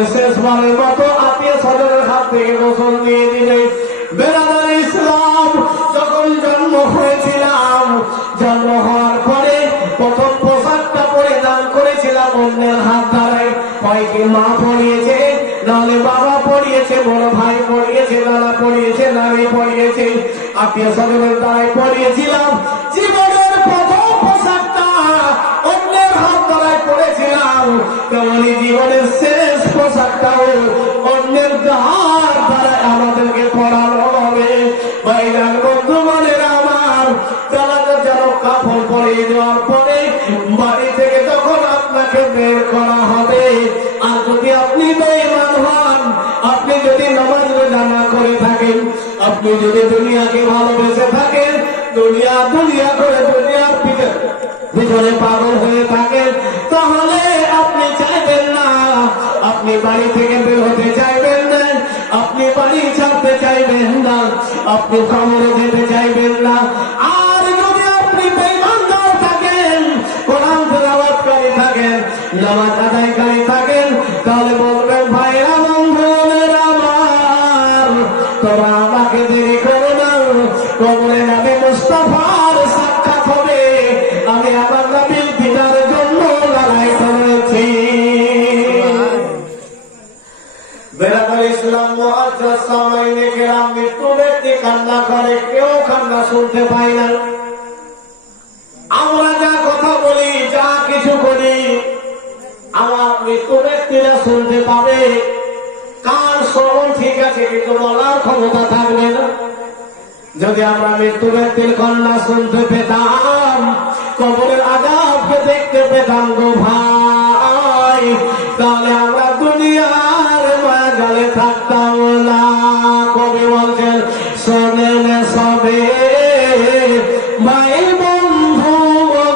জীবনের শেষবারের মতো আত্মীয় স্বজনের হাত থেকে গোসল নিয়ে দিলে বেরাদার ইসলাম যখন জন্ম হয়েছিলাম, জন্ম হওয়ার পরে প্রথম পোশাকটা পরিধান করেছিলাম অন্যের হাত দ্বারায়। হয় কি মা পড়িয়েছে, নাহলে বাবা পড়িয়েছে, বড় ভাই পড়িয়েছে, দাদা পড়িয়েছে, নানি পড়িয়েছে, আত্মীয় স্বজনের দ্বারাই পড়িয়েছিলাম। জীবনের প্রথম পোশাকটা অন্যের হাত দ্বারায় পড়েছিলাম, তেমনি জীবনের শেষ পোশাকটাও অন্যের হাত দ্বারায় আমাদেরকে পড়ানো হবে। ভাইরান বন্ধু মানেরা আমার, তারা যেন কাপড় পরিয়ে দেওয়ার পরে বাড়ি থেকে যখন আপনাকে বের করা হবে, আর যদি আপনি বেঈমান হন, আপনি যদি নামাজ রোজা না করে থাকেন, আপনি যদি দুনিয়াকে ভালোবেসে থাকেন, দুনিয়া দুনিয়া করে দুনিয়ার পিছনে পাগল হয়ে থাকেন, তাহলে আপনি চাইবেন না, আপনি বাড়ি থেকে বের হতে চাইবেন না, আপনি বাড়ি ছাড়তে চাইবেন না, আপনি কবরে যেতে চাইবেন না। আর যদি আপনি বেঈমানদার থাকেন, কোরআন তেলাওয়াতকারী থাকেন, নামাজ আদায়কারী থাকেন, তাহলে বলবেন ভাইরা বন্ধুরা আমার, তোমরা আমাকে দেরি করো না, কবরে নবী মুস্তাফার সাক্ষাৎ হবে, আমি আমার নবীর দিদারের জন্য লড়াই করেছি। বেরাদার ইসলাম মুআজ্জাজ সামাইনে কেরাম, মৃত্যু ব্যক্তি কান্না করে, কেউ কান্না শুনতে পায় না। আমরা যা কথা বলি, যা কিছু করি, আমার মৃত্যু ব্যক্তিরা শুনতে পাবে। কার শ্রবণ ঠিক আছে, কিন্তু বলার ক্ষমতা থাকবে না। যদি আমরা মৃত্যু ব্যক্তির কান্না শুনতে পেতাম, কবরের আযাবকে দেখতে পেতাম গো ভাই, তাহলে আমরা দুনিয়ার মায়া জালে থাকতাম না। কবি বলছেন শোনেন সবে ভাই বন্ধু গো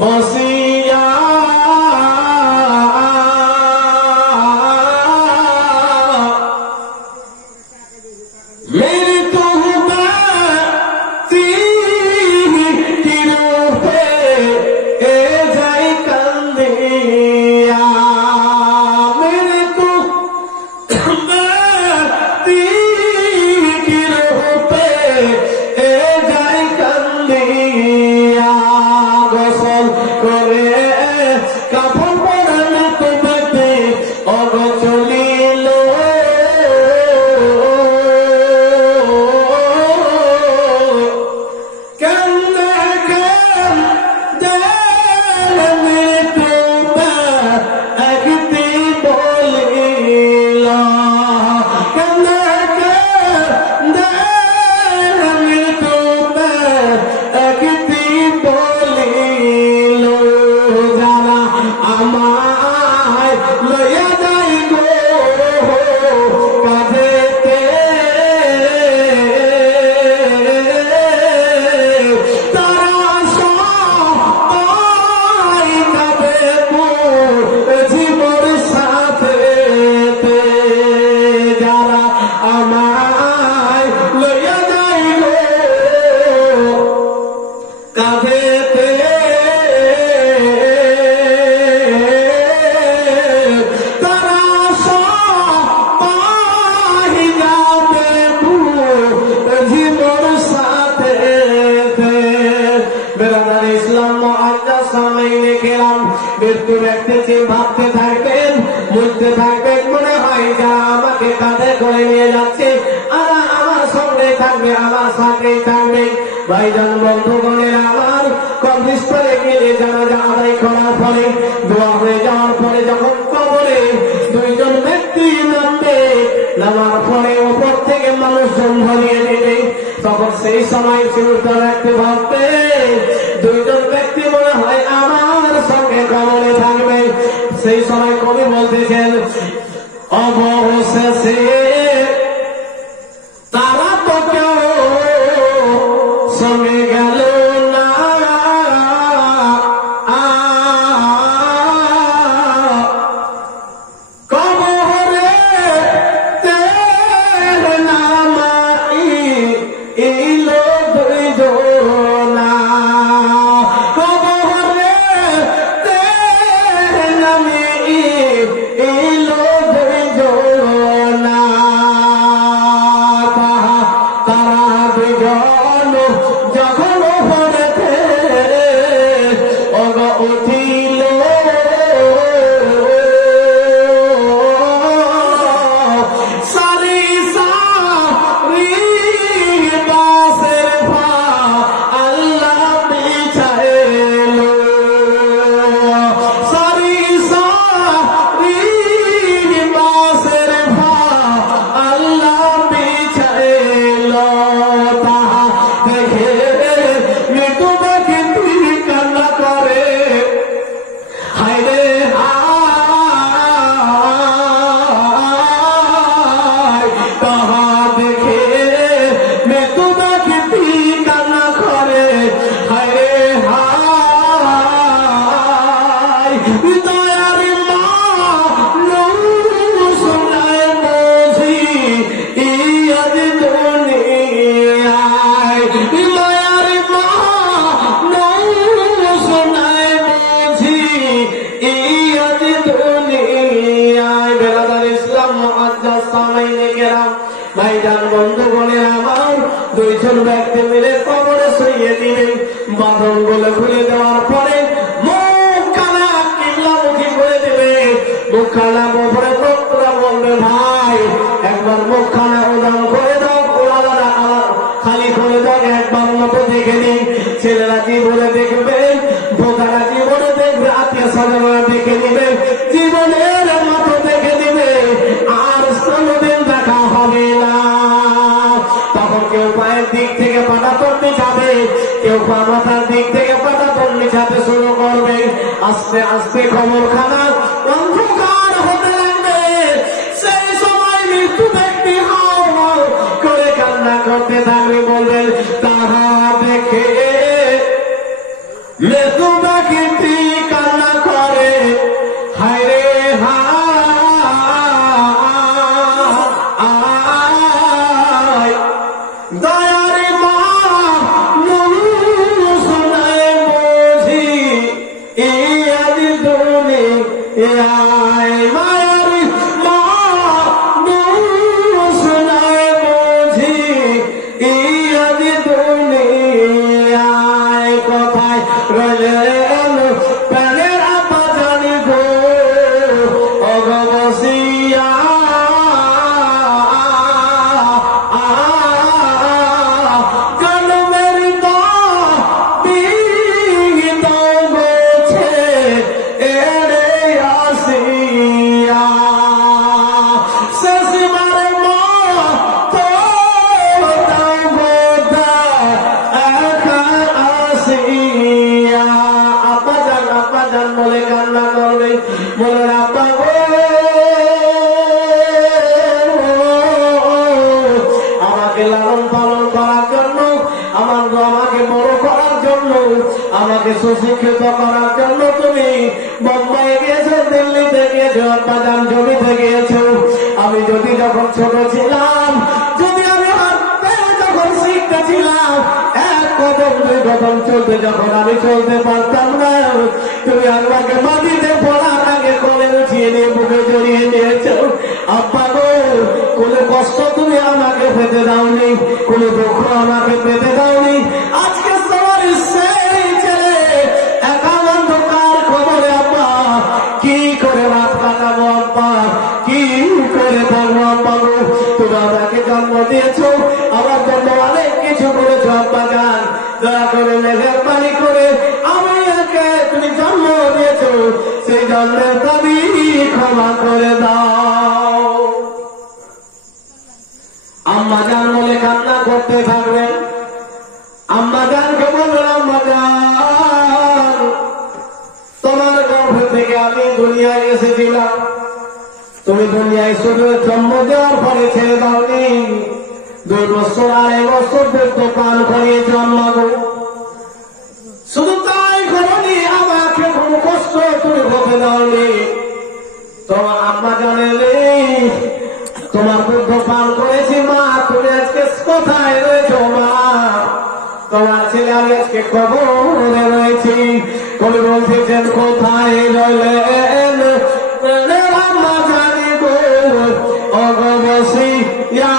বসিয়া, মৃত্যু ব্যক্তি ভাবতে থাকবেন, বুঝতে থাকবেন, মনে হয় যা আমাকে কাঁধে করে নিয়ে যাচ্ছে, আর আমার সঙ্গে থাকবে, আমার সাথেই থাকবে। ভাইজান বন্ধুগণের আমার, কবরস্থানে গেলে জানাজা আদায় করার পরে, দোয়া হয়ে যাওয়ার পরে যখন কবরে দুইজন ব্যক্তি নামবে, নামার পরে উপর থেকে মানুষজন ভরিয়ে দেবে, তখন সেই সময় চিন্তা রাখতে ভাববে দুইজন ব্যক্তি মনে হয় আমার সঙ্গে কবরে থাকবে। সেই সময় কবি বলতেছেন অবশেষে তারা তো কেউ সঙ্গে গেল না, কবরে নামাই এলো দুইজনা, কবরে নামে এলো বন্ধুগণের আমার, দুইজন ব্যক্তি মিলে কবরে শুইয়ে দিলেন। বাঁধন গুলো খুলে দেওয়ার পরে মুখ কানা কিবলামুখী করে দেবে। মুখ খানা বপরে লোকরা বলবে, ভাই একবার মুখ খানা উদান করে দাও, ওলাদারা খালি করে দাও, একবার মতো দেখে নিই। ছেলেরা জীবনে দেখবে, বোকারা জীবনে দেখবে, আত্মীয় স্বজনরা দেখে নিবে, জীবনের মতো দেখে দিবে, আর কোনদিন দেখা হবে না। তখন কেউ পায়ের দিক থেকে পাটাতন নিচাবে, কেউ পা মাথার দিক থেকে পাটাতন নিচাতে শুরু করবে। আস্তে আস্তে খবরখানা অন্ধকার হতে লাগবে। সেই সময় মৃত্যু ব্যক্তি হাও হাও করে কান্না করতে থাকবে, বলবেন তাহা দেখে মৃত্যু ব্যক্তি কান্না করে, হায় রে হায় দয়ারে মা শোনায় বুঝি এই আজ দুনিয়ায়, মায়ার মা শোনায় বুঝি এই আজ দুনিয়ায়। কোথায় রইলেন প্রাণের আপা জানি গো, অগবসিয়া জন্মের বিহিত গোছে এড়ে আসিয়া, শেষবার মা তো দাও গোদা একা আসিয়া। আপা যান বলে কান্না করবে, বলে আপা গো আমাকে লালন পালন করার জন্য, আমাকে বড় করার জন্য, আমাকে সুশিক্ষিত করার জন্য তুমি বোম্বাই গিয়েছো, দিল্লিতে গিয়েছো, আব্বাজান জমিতে গিয়েছো। আমি যদি যখন ছোট ছিলাম, যদি আমি হাঁটতে যখন শিখতেছিলাম, এক কদম দুই কদম চলতে যখন আমি চলতে পারতাম না, তুমি আমাকে মাটিতে পড়ার আগে কোলে উঠিয়ে নিয়ে বুকে জড়িয়ে নিয়েছো। আব্বা গো, কোনো কষ্ট তুমি আমাকে পেতে দাওনি, কোনো দুঃখ আমাকে পেতে দাওনি। আজকে তোমার সেই ছেলে একা অন্ধকার খবরে, আব্বা কি করে রাত কাটাবো, আব্বা কি করে থাকবো। আব্বা গো, তুমি আমাকে জন্ম দিয়েছো, আমার জন্য অনেক কিছু করেছো। আব্বা জান, দয়া করে মেহেরবানি করে আমি একে তুমি জন্ম দিয়েছো, সেই জন্মের দাবি ক্ষমা করে দাও। আম্মা জান বলে কান্না করতে থাকবেন। আম্মা জানকে বলবেন, আম্মা জান তোমার গর্ভ থেকে আমি দুনিয়ায় এসেছিলাম, তুমি দুনিয়ায় শুধু জন্ম দেওয়ার পরে ছেড়ে দাওনি, 2 বছর 2.5 বছর দুধ পান করিয়েছ আম্মা গো। শুধু তাই করনি, আমাকে কোনো কষ্ট তুমি হতে দাওনি। তোমার আম্মা জানেলে তোমার দুধ পান করেছি মা, তুমি আজকে কোথায় রয়েছো মা? তোমার ছেলে আমি আজকে কবরে রয়েছি। কবি বলতেছেন কোথায় রইলেন আম্মা জানি গো, অগবসিয়া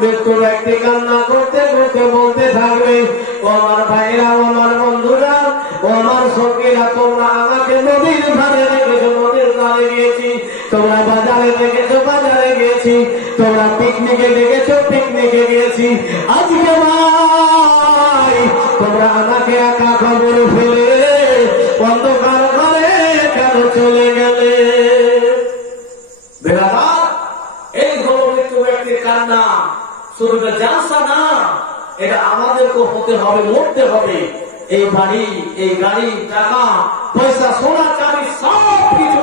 মৃত্যু ব্যক্তি কান্না করতে করতে বলতে থাকবে, ও আমার ভাইরা, আমার বন্ধুরা, ও আমার সঙ্গীরা, তোমরা আমাকে নদীর ধারে দেখেছো, নদীর ধারে গিয়েছি, তোমরা বাজারে দেখেছো, বাজারে গিয়েছি, তোমরা পিকনিকে দেখেছো, পিকনিকে গিয়েছি। আজকে ভাই তোমরা আমাকে একা খবর ফেলে অন্ধকার ঘরে কেন চলে গেলে? বেরাদার, এই হলো মৃত্যু ব্যক্তির কান্না। শুধু জালসা না, এটা আমাদেরকে হতে হবে, মরতে হবে। এই বাড়ি, এই গাড়ি, টাকা পয়সা, সোনা চাঁদি সব কিছু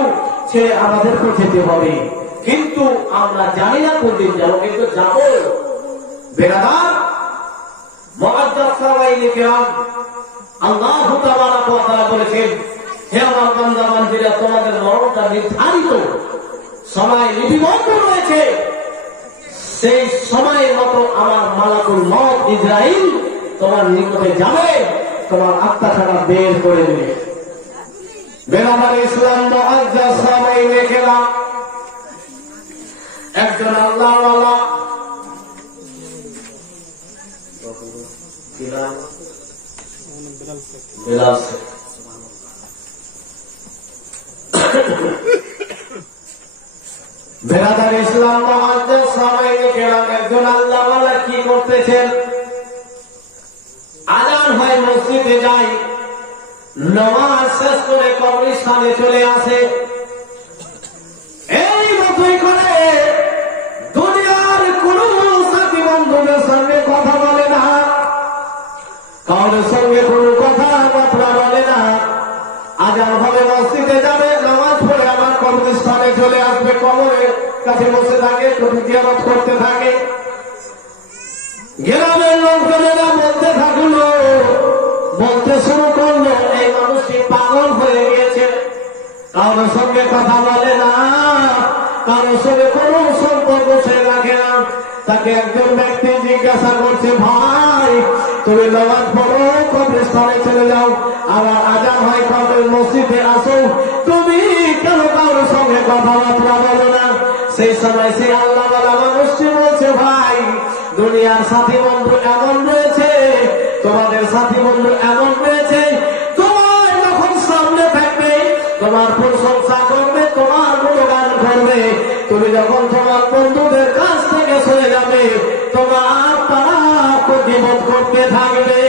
ছেড়ে আমাদেরকে যেতে হবে। কিন্তু আমরা জানি না কোনদিন যাবো, কিন্তু যাবো। বেরাদার, মুআজ্জাজ সাহাবায়ে কেরাম, আল্লাহু তাবারাক ওয়া তাআলা বলেছেন, হে আমার বান্দা বান্দীরা, তোমাদের মরণটা নির্ধারিত সময় লিপিবদ্ধ রয়েছে। সেই সময়ের মতো আমার মালাকুল মউত ইসরাইল তোমার নিকটে যাবে, তোমার আত্মাটা বের করে দেবে। বেরাদার ইসলাম, মুআজ্জাজ সাহাবায়ে কেরাম, একজন আল্লাহওয়ালা বিলাল শেখ, বেরাদার ইসলাম, মুআজ্জাজ সাহাবায়ে কেরাম, একজন আল্লাহওয়ালা কি করতেছেন? আজান হয়, মসজিদে যায়, নামাজ শেষ করে কবরস্থানে চলে আসে। এই মতোই করে দুনিয়ার কোন সাথী বন্ধুদের সঙ্গে কথা বলে না, কারোর সঙ্গে কোনো কথাবার্তা বলে না। আজান হবে, মসজিদে যাবে, নামাজ পড়ে আমার কবরস্থানে চলে আসবে, কবরের কাছে বসে থাকে, জিয়ারত করতে থাকে। গ্রামের লোকজনেরা বলতে থাকলো, বলতে শুরু করলো, এই মানুষটি পাগল হয়ে গিয়েছে, কারোর সঙ্গে কথা বলে না, কারোর সঙ্গে কোনো সম্পর্ক সে রাখে না। তাকে একজন ব্যক্তি জিজ্ঞাসা করছে, ভাই তুমি নামাজ পড়ো, কবরস্থানে চলে যাও, আবার আজান হয়, কবর মসজিদে আসো, তুমি কেন কারোর সঙ্গে কথাবার্তা বলো না? সেই সময় সে আল্লাহওয়ালা মানুষটি বলছে, ভাই দুনিয়ার সাথী বন্ধু এমন রয়েছে, তোমাদের সাথী বন্ধু এমন রয়েছে, তোমার যখন সামনে থাকবে তোমার প্রশংসা করবে, তোমার গুণগান করবে, তুমি যখন তোমার বন্ধুদের কাছ থেকে সরে যাবে, তোমার তারা প্রতিবোধ করতে থাকবে।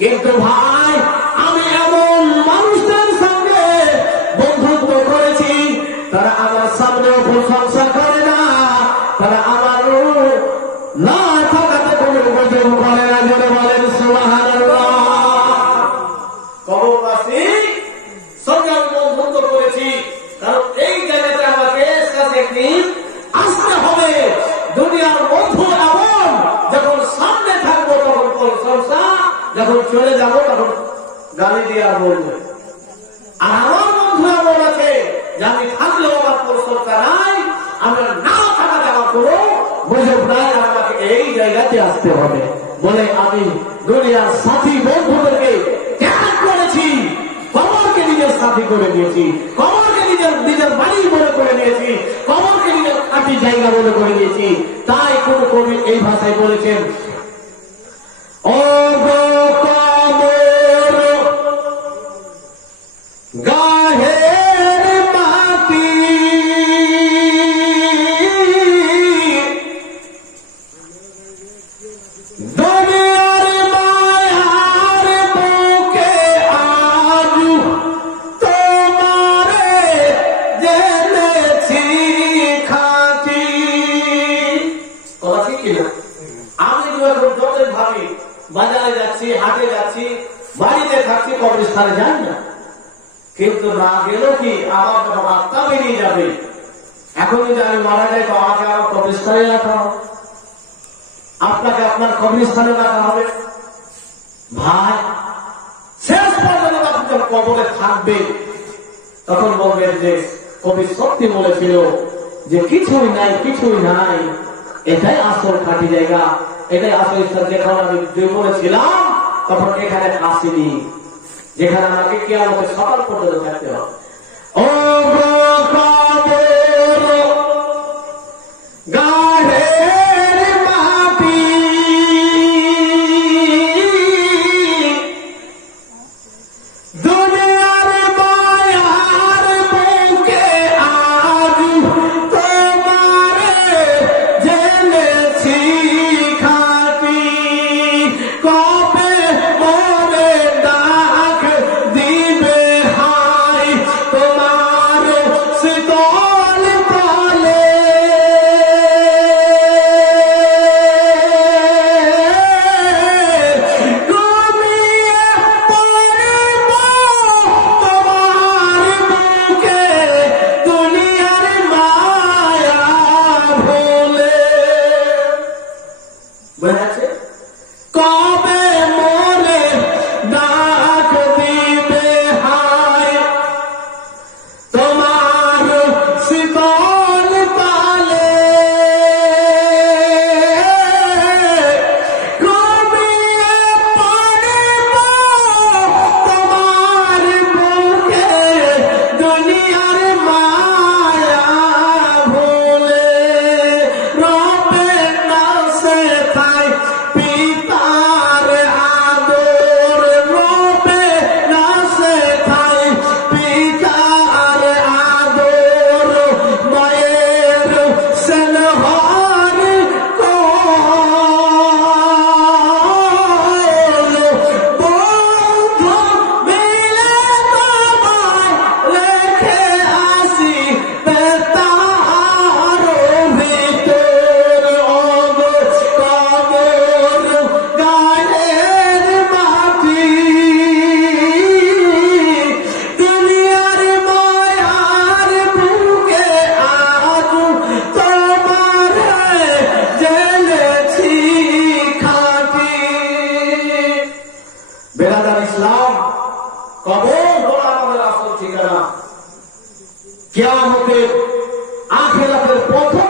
কিন্তু ভাই আমি এমন মানুষদের সঙ্গে বন্ধুত্ব করেছি, তারা আমার সামনেও প্রশংসা করে না, তারা আমার না থাকাতে কোনো অভিযোগ করে না। জোরে বলেন সুবহানাল্লাহ। কবরবাসী সঙ্গে আমি বন্ধুত্ব করেছি, কারণ এই জায়গাতে আমাকে একদিন আসতে হবে। দুনিয়ার বন্ধু এমন, যখন সামনে থাকবো তখন প্রশংসা, যখন চলে যাবো তখন গালি দিয়ে আর বলবে। আর আমার বন্ধু এমন আছে যে আমি থাকলেও আমার প্রশংসা নাই, আমরা না থাকাতে আমার কোনো গুজব নাই, আমাকে এই জায়গাতে আসতে হবে বলে আমি দুনিয়ার সাথী বন্ধুদেরকে ত্যাগ করেছি, কবরকে নিজের সাথী করে নিয়েছি, কবরকে নিজের বাড়ি মনে করে নিয়েছি, কবরকে নিজের খাঁটি জায়গা মনে করে নিয়েছি। তাই কোন কবি এই ভাষায় বলেছেন, ও গো কবর গাহের মাটি, দুনিয়ার মায়ার বুকে আজ তোমারে জেনেছি খাঁটি। কথা ঠিক কিনা? আমি যখন ভাবি বাজারে যাচ্ছি, হাটে যাচ্ছি, বাড়িতে থাকছি, কবরস্থানে যাই না, কিন্তু না গেলেও কি আমার যখন আত্মা বেরিয়ে যাবে, এখন যদি আমি মারা যাই তো আমাকে আমার কবরস্থানে রাখা হবে, আপনাকে আপনার কবরস্থানে রাখা হবে। ভাই শেষ পর্যন্ত আপনি যখন কবরে থাকবে তখন বলবেন যে কবি সত্যি বলেছিল যে কিছুই নাই, কিছুই নাই, এটাই আসল খাঁটি জায়গা, এটাই আসল স্থান। যেখানে আমি জীবনে ছিলাম তখন এখানে আসিনি, যেখানে আমাকে কিয়ামতের সকাল পর্যন্ত থাকতে হবে। ও গাহের মাটি, ইসলাম কবর হলো আমাদের আসল ঠিকানা। কিয়ামতের আখিরাতের প্রথম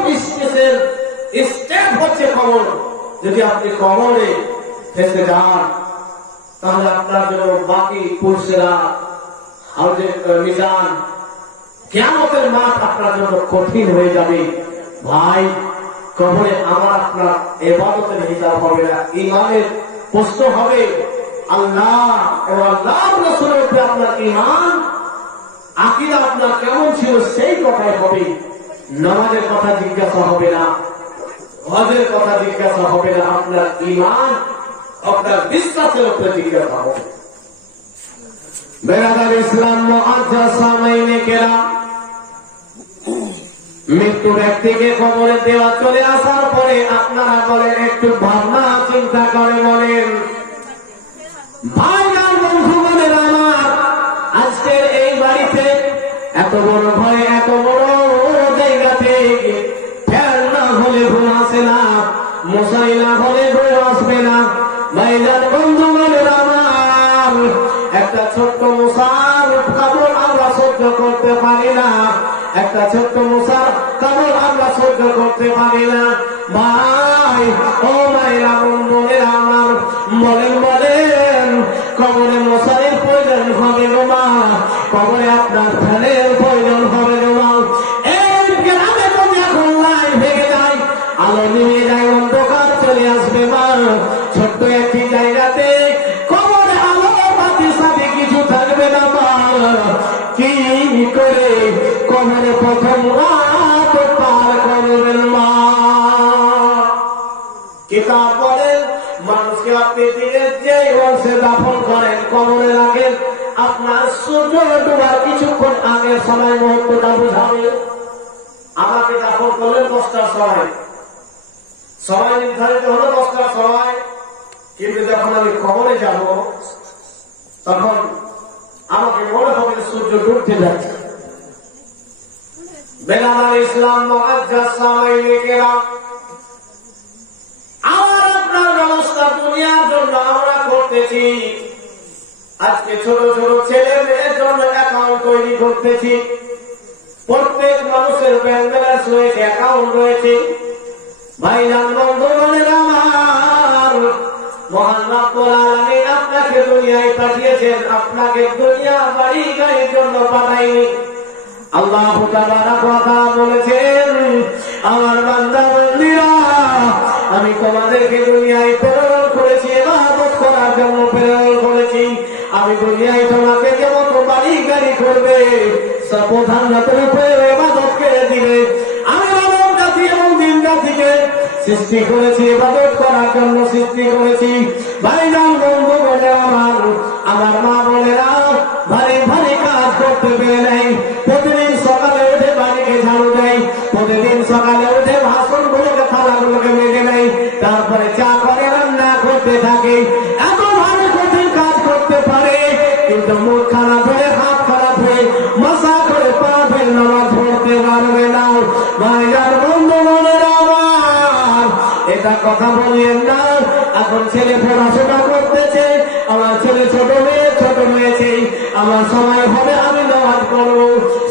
স্টেপ হচ্ছে কবর। যদি আপনি কবরে ফেসে যান তাহলে আপনার জন্য বাকি পুরুষেরা হাউজে মিজান কিয়ামতের মাঠ আপনার জন্য কঠিন হয়ে যাবে। ভাই, কবরে আমার আপনার ইবাদতের হিসাব হবে না, ঈমানের প্রশ্ন হবে। আল্লাহ এবং আল্লাহর রাসূলের উপরে আপনার ঈমান আকীদা আপনার কেমন ছিল সেই কথাই হবে। নামাজের কথা জিজ্ঞাসা হবে না, হজের কথা জিজ্ঞাসা হবে না, আপনার ঈমান আপনার বিশ্বাসের উপরে জিজ্ঞাসা হবে। বেরাদার ইসলাম মুআজ্জাজ সামাইনে কেরাম, মৃত্যু ব্যক্তিকে কবরে দেওয়া চলে আসার পরে আপনারা বলেন, একটু ভাবনা চিন্তা করে বলেন, ভাই আর বন্ধু বলেন আমার, আজকের এই বাড়িতে এত বড় ঘরে এত বড় জায়গাতে ফ্যান না হলে ঘুম আসে না, মশারি না হলে ঘুম আসবে না। ভাইজান বন্ধু বলেন আমার, একটা ছোট্ট মশার কাপড় আমরা সহ্য করতে পারি না, একটা ছোট্ট মশার কাপড় আমরা সহ্য করতে পারি না। ভাই ও মায়েরা বন্ধুদের আমার, বলেন কবরে মশারির প্রয়োজন হবে গো মা, কবরে আপনার ফ্যানের প্রয়োজন হবে গো মা। এই গ্রামে যদি এখন লাইন ভেঙে যায়, আলো নিয়ে যায়, অন্ধকার চলে আসবে মা, ছোট্ট একটি জায়গাতে কবরে আলো বাতি সাথে কিছু থাকবে না মা, কি করে কবরে প্রথম রাত পার করবেন মা? কিতাব বলেন, মানুষকে আপনি দিনের যে অংশে দাফন করেন, কবরে রাখেন, আপনার সূর্য ডোবার কিছুক্ষণ আগের সময় মুহূর্তটা বুঝাবে। আমাকে দাফন করলেন 10টার সময়, সময় নির্ধারিত হলো 10টার সময়, কিন্তু যখন আমি কবরে যাব তখন আমাকে মনে হবে সূর্য ডুবতে যাচ্ছে। বেরাদার ইসলাম মুআজ্জাজ সামাইনে কেরাম, আমার আপনার ব্যবস্থা দুনিয়ার জন্য আমরা করতেছি। আজকে ছোট ছোট ছেলে মেয়ের জন্য অ্যাকাউন্ট তৈরি করতেছি, প্রত্যেক মানুষের ব্যাংক ব্যালেন্স রয়েছে, অ্যাকাউন্ট রয়েছে। ভাইজান বন্ধু বলেন আমার, মহান রব্বুল আলামিন আপনাকে দুনিয়ায় পাঠিয়েছেন, আপনাকে দুনিয়া বাড়ি গাড়ির জন্য পাঠায়নি। আল্লাহ তাবারক ওয়া তাআলা বলেছেন, আমার বান্দা বান্দীরা, আমি তোমাদেরকে দুনিয়ায় প্রেরণ করেছি ইবাদত করার জন্য প্রেরণ করেছি। আমি দুনিয়ায় তোমাকে যেমন বাড়ি গাড়ি করবে, প্রধানমন্ত্রীর উপরে ইবাদত করে দিবে। আমি মানব জাতি এবং জিন জাতিকে সৃষ্টি করেছি ইবাদত করার জন্য সৃষ্টি করেছি। ভাইজান বন্ধু বলে আমার মা বোনেরা ভারী ভারী কাজ করতে পেরে নাই। প্রতিদিন সকালে উঠে বাড়িকে ঝাড়ু দেয়, প্রতিদিন সকালে উঠে বাসনগুলোকে থালাগুলোকে মেজে নেয়, তারপরে চা করে রান্না করতে থাকে। এত ভারী কঠিন কাজ করতে পারে, কিন্তু মুখ খারাপ হয়ে হাত খারাপ হয়ে মশা করে পা ফের নামাজ পড়তে পারবে না। ভাইজান বন্ধু বোনেরা আমার, এটা কথা বলিয়েন না। এখন ছেলে পড়াশোনা করতেছে, আমার ছেলে ছোট মেয়েছে, আমার সময় হবে আমি নামাজ পড়বো,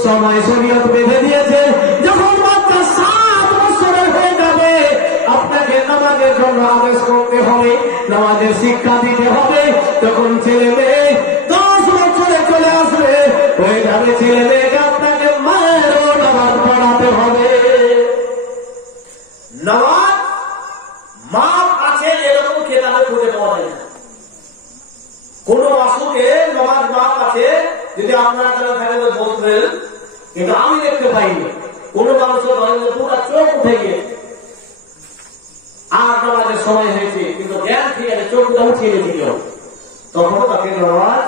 সময় শরীয়ত বেঁধে দিয়েছে। যখন বাচ্চা 7 বছরের হয়ে যাবে, আপনাকে নামাজের জন্য আদেশ করতে হবে, নামাজের শিক্ষা দিতে হবে। তখন ছেলে মেয়ে 10 বছরে চলে আসবে, হয়ে যাবে ছেলে মেয়েকে আপনাকে মায়েরও নামাজ পড়াতে হবে। নামাজ মাপ আছে এরকম কেতাবে খুঁজে পাওয়া যায় না। কোন মাসুকে নামাজ মাপ আছে, যদি আপনারা যারা থাকেন বলবেন, কিন্তু আমি দেখতে পাইনি। কোন মানুষের ধরেন পুরো চোখ উঠে গিয়েছে, আর নামাজের সময় হয়েছে, কিন্তু জ্ঞান ঠিক আছে, চোখটা উঠিয়ে দিল, তখন তাকে নামাজ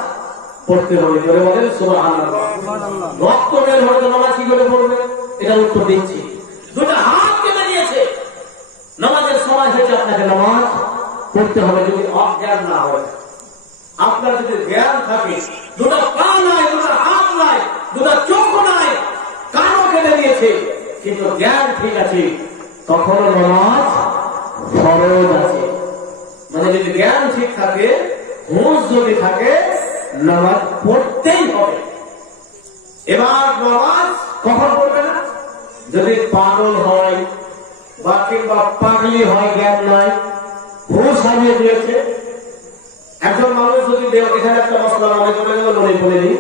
পড়তে হবে। জোরে বলেন সুবহানাল্লাহ। রক্ত বের হলে নামাজ কি করে পড়বে, এটা উত্তর দিচ্ছি। দুটা হাত কেটে দিয়েছে, নামাজের সময় হয়েছে, আপনাকে নামাজ পড়তে হবে। যদি অজ্ঞান না হয়, আপনার যদি জ্ঞান থাকে, দুটা পা নাই, দুটা হাত নাই, দুটা চোখ নাই, কানও কেটে দিয়েছে, কিন্তু জ্ঞান ঠিক আছে, তখন নামাজ ফরজ আছে। মানে যদি জ্ঞান ঠিক থাকে, হুঁশ যদি থাকে, নামাজ পড়তেই হবে। এবার নামাজ কখন পড়বে না? যদি পাগল হয় বা কিংবা পাগলি হয়, জ্ঞান নয়, হুঁশ হারিয়ে দিয়েছে। একজন মানুষ যদি এখানে একটা মশলা মনে করে গেল, মনে করে নি,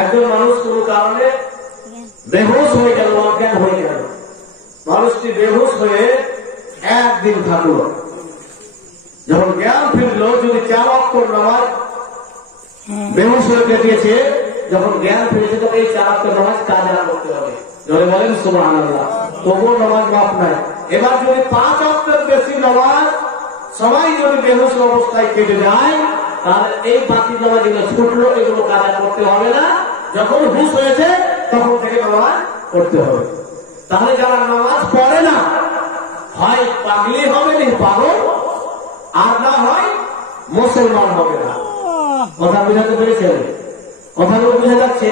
একজন মানুষ কোন কারণে বেহুশ হয়ে গেল, অজ্ঞান হয়ে গেল। মানুষটি বেহুশ হয়ে একদিন থাকলো, যখন জ্ঞান ফিরলো, যদি 4 ওয়াক্ত নামাজ বেহুশ হয়ে কেটেছে, যখন জ্ঞান ফিরেছে তখন এই 4 ওয়াক্ত নামাজ কাজা করতে হবে। যদি বলেন সুবহানাল্লাহ, তবুও নামাজ মাফ নাই। এবার যদি 5 ওয়াক্তের বেশি নামাজ সবাই যদি বেহুশ অবস্থায় কেটে যায়, তাহলে এই বাকি নামাজ যেগুলো ছুটলো এগুলো কাজা করতে হবে না। যখন হুঁশ হয়েছে তখন থেকে নামাজ পড়তে হবে। তাহলে যারা নামাজ পড়ে না, হয় পাগলি হবে না, পাগল, আর না হয় মুসলমান হবে না। কথা বুঝাতে পেরেছেন? কথাগুলো বুঝা যাচ্ছে?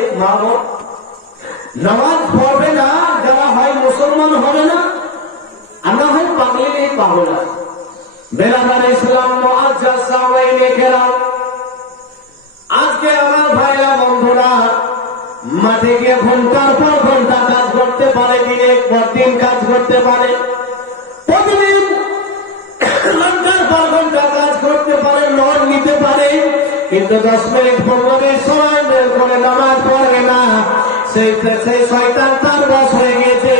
নামাজ পড়বে না যারা হয় মুসলমান হবে না, আর না হয় পাগলি নেই, পাগল আছে। বেরাদার ইসলাম মুআজ্জাজ সাহাবায়ে কেরাম, আজকে আমার ভাইরা বন্ধুরা মাঠে গিয়ে ঘন্টার পর ঘন্টা কাজ করতে পারে, দিনের পর দিন কাজ করতে পারে, প্রতিদিন ঘন্টার পর ঘন্টা কাজ করতে পারে, লোন নিতে পারে, কিন্তু 10 মিনিট 15 মিনিট সময় বের করে নামাজ পড়বে না। সেই শয়তান তার বশ হয়ে গেছে।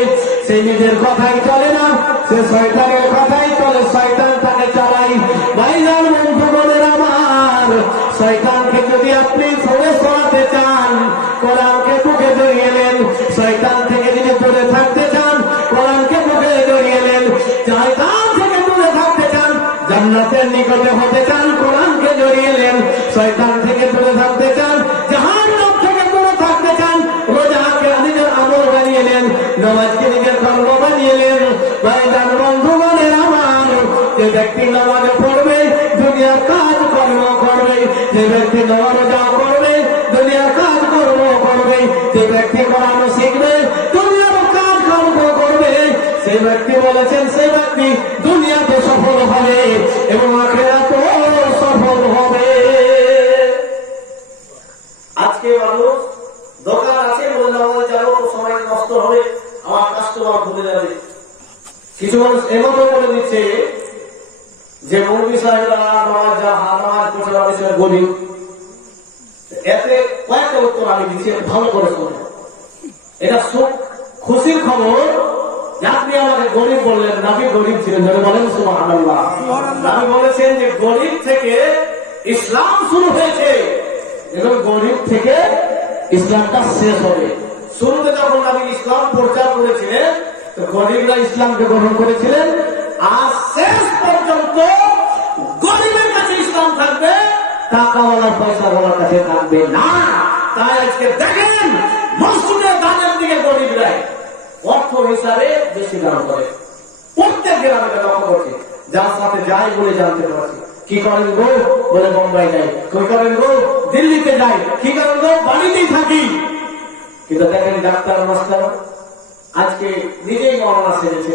সে নিজের কথাই চলে না, সে শয়তানের কথাই চলে, শয়তান তাকে চালাই। ভাইজান বন্ধু বলেন আমার, শয়তানকে যদি আপনি সরে সরাতে চান, কোরআনকে বুকে জড়িয়ে নেন। শয়তান থেকে যদি দূরে থাকতে চান, কোরআনকে বুকে জড়িয়ে নেন। শয়তান থেকে দূরে থাকতে চান, জান্নাতের নিকটে হতে চান, কোরআনকে জড়িয়ে নেন। শয়তান থেকে দূরে থাকতে চান, জাহান্নাম থেকে দূরে থাকতে চান, রোজাকে নিজের আমল বানিয়ে নেন, নামাজকে নিজের কর্ম বানিয়ে নেন। ভাইজান বন্ধু বলেন আমার, যে ব্যক্তি নামাজ পড়বে দুনিয়ার কাজ কর্ম করবে, যে ব্যক্তি নামাজ করবে দুনিয়ার কাজ কর্ম করবে, যে ব্যক্তি কোরআন শিখবে দুনিয়ার কাজ কর্ম করবে, সেই ব্যক্তি বলেছেন সেই ব্যক্তি দুনিয়াতে সফল হবে এবং আখিরাতেও সফল হবে। আজকে মানুষ দোকান আছে, বলে আমাদের যাবো তো সময় নষ্ট হবে, আমার কাস্টমার ভুলে যাবে। কিছু মানুষ এমন করে দিচ্ছে যে মৌলভী সাহেবরা নামাজ পড়ছে গরিব। এতে কয়েকটা উত্তর আমি দিচ্ছি, ভালো করে শোনেন। এটা খুশির খবর যে আপনি আমাকে গরিব বললেন। নবী গরিব ছিলেন, ধরে বলেন সুবহানাল্লাহ। নবী বলেছেন যে গরিব থেকে ইসলাম শুরু হয়েছে এবং গরিব থেকে ইসলামটা শেষ হবে। শুরুতে যখন নবী ইসলাম প্রচার করেছিলেন তো গরিবরা ইসলামকে গ্রহণ করেছিলেন, আর শেষ পর্যন্ত গরিবের কাছে ইসলাম থাকবে, টাকাওয়ালার পয়সাওয়ালার কাছে থাকবে না। তাই আজকে দেখেন মসজিদের দানের দিকে গরিবরাই অর্থ হিসাবে বেশি দান করে। প্রত্যেক গ্রামে লক্ষ্য করছে, যার সাথে যাই বলে জানতে পারছি। কি করেন গো? বলে বোম্বাই যাই। কি করেন গো? দিল্লিতে যাই। কি করেন গো? বাড়িতেই থাকি। কিন্তু দেখেন ডাক্তার মাস্টার আজকে নিজেই মরণা সেরেছে।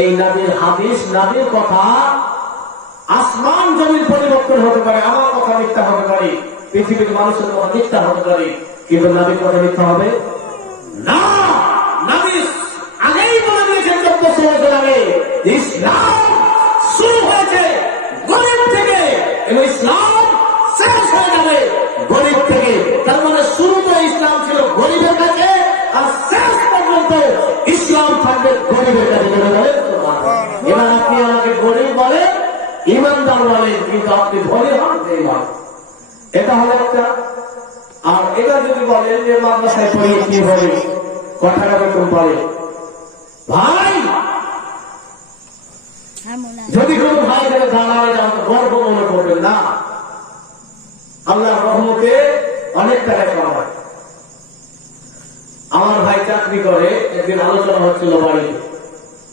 এই নবীর হাদিস, নবীর কথা আসমান জমির পরিবর্তন হতে পারে, আমার কথা মিথ্যা হতে পারে, পৃথিবীর মানুষের কথা মিথ্যা হতে পারে, কিন্তু নবীর কথা মিথ্যা হবে না। নবী আগেই বলে দিয়েছেন 1400 বছর আগে, ইসলাম শুরু হয়েছে গরিব থেকে এবং ইসলাম শেষ হয়ে যাবে গরিব থেকে। তার মানে শুরুতে ইসলাম ছিল গরিবের কাছে, আর শেষ পর্যন্ত ইসলাম থাকবে গরিবের কাছে। এবার আপনি আমাকে গরিব বলেন, ইমানদার বলেন, কিন্তু আপনি ধনী হন বেঈমান। এটা হলো একটা। আর এটা যদি বলেন যে মাদ্রাসায় পড়িয়ে কি হবে, কথাটা বেতন পড়ে, ভাই যদি কোন ভাই ধরে দাঁড়ায় গর্ব মনে করবেন না। আল্লাহর রহমতে অনেক টাকা কামায়। আমার ভাই চাকরি করে, একদিন আলোচনা হচ্ছিল বাড়িতে,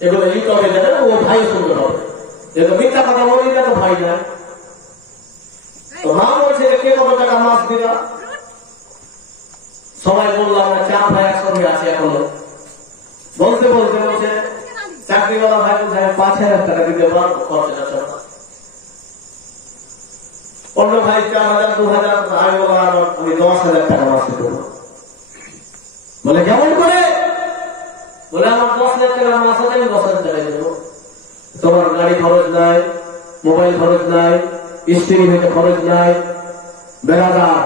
এগুলো ইউটিউবে যাবে, ও ভাই সুন্দর হবে, যেহেতু মিথ্যা কথা বলি না তো ভাই যায়। তো মা বলছে কে কত টাকা মাছ দিবা? সবাই বললাম আমরা 4 ভাই একসঙ্গে আছি এখনো। বলতে বলতে বলছে চাকরিওয়ালা ভাই বলছে 5000 টাকা দিতে পারবো খরচা। অন্য ভাই 4000 2000 আমি 10,000 টাকা মাসে দেবো। বলে কেমন করে? বলে আমার 10 লাখ টাকা মাস আছে, আমি 10,000 টাকা দেবো। তোমার গাড়ি খরচ নাই, মোবাইল খরচ নাই, স্ত্রী হইতে খরচ নাই। বেড়াদার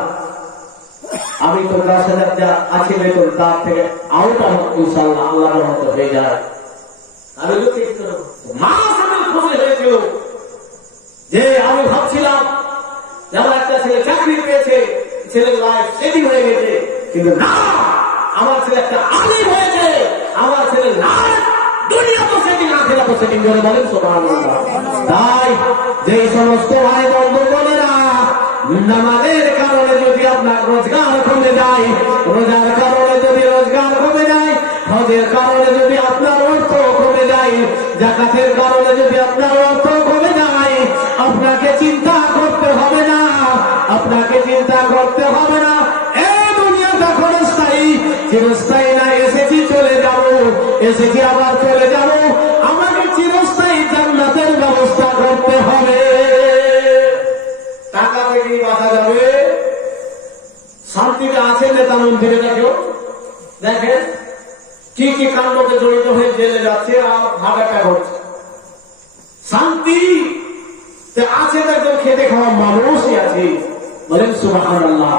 আমি তো 10,000 যা আছে বেতন তার থেকে আউট ইনশাআল্লাহ আল্লাহর রহমতে হয়ে যায়। আমি তো ঠিক করব। মাস আমি খুশি হয়েছিল যে আমি ভাবছিলাম আমার একটা ছেলে চাকরি পেয়েছে, ছেলের লাইফ সেটিং হয়ে গেছে, কিন্তু না, আমার ছেলে একটা আলিম হয়েছে, আমার ছেলে লাইফ দুনিয়া তো সেটিং, আখিরাত তো সেটিং করে বলেন সুবহানাল্লাহ। তাই যে সমস্ত ভাই বন্ধুগণেরা নামাজের কারণে যদি আপনার রোজগার কমে যায়, রোজার কারণে যদি রোজগার কমে যায়, হজের কারণে যদি আপনার অর্থ কমে যায়, যাকাতের কারণে যদি আপনার অর্থ কমে যায়, আপনাকে চিন্তা করতে হবে না, আপনাকে চিন্তা করতে হবে না। এই দুনিয়াটা ক্ষণস্থায়ী, চিরস্থায়ী না। এসেছি চলে যাব, এসেছি আবার চলে যাব, আমাকে চিরস্থায়ী জান্নাতের ব্যবস্থা করতে হবে। টাকা থেকে বাঁচা যাবে, শান্তিতে আছে নেতা মন্ত্রীরা কেউ দেখেন কি কি কাণ্ডতে জড়িত হয়ে জেলে যাচ্ছে আর হার্ট অ্যাটাক হচ্ছে। শান্তি আছে তো একজন খেতে খাওয়া মানুষই আছে, বলেন সুবহানাল্লাহ।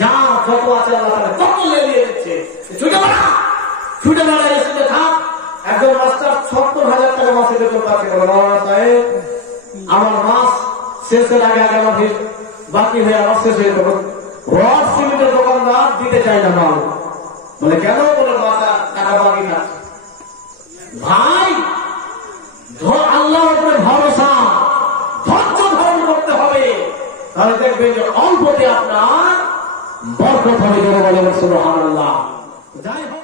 যা কত আছে আল্লাহ তাআলা কত লেলিয়ে দিচ্ছে, ছুটে বেড়া, ছুটে বেড়া, এসে থাক। একজন মাস্টার 70,000 টাকা মাসে বেতন পাচ্ছে। সাহেব আমার মাস শেষের আগে আগে আমার বাকি হয়ে আমার শেষ হয়ে যাবে। রড সিমেন্টের দোকানদার দিতে চাই না মাল। বলে কেন? বলে বাচ্চা টাকা বাকি থাকছে। ভাই আল্লাহর উপরে ভরসা, ধৈর্য ধারণ করতে হবে, তাহলে দেখবেন যে অল্পতে আপনার বরকত হবে। বলেন সুবহানাল্লাহ। যাই হোক।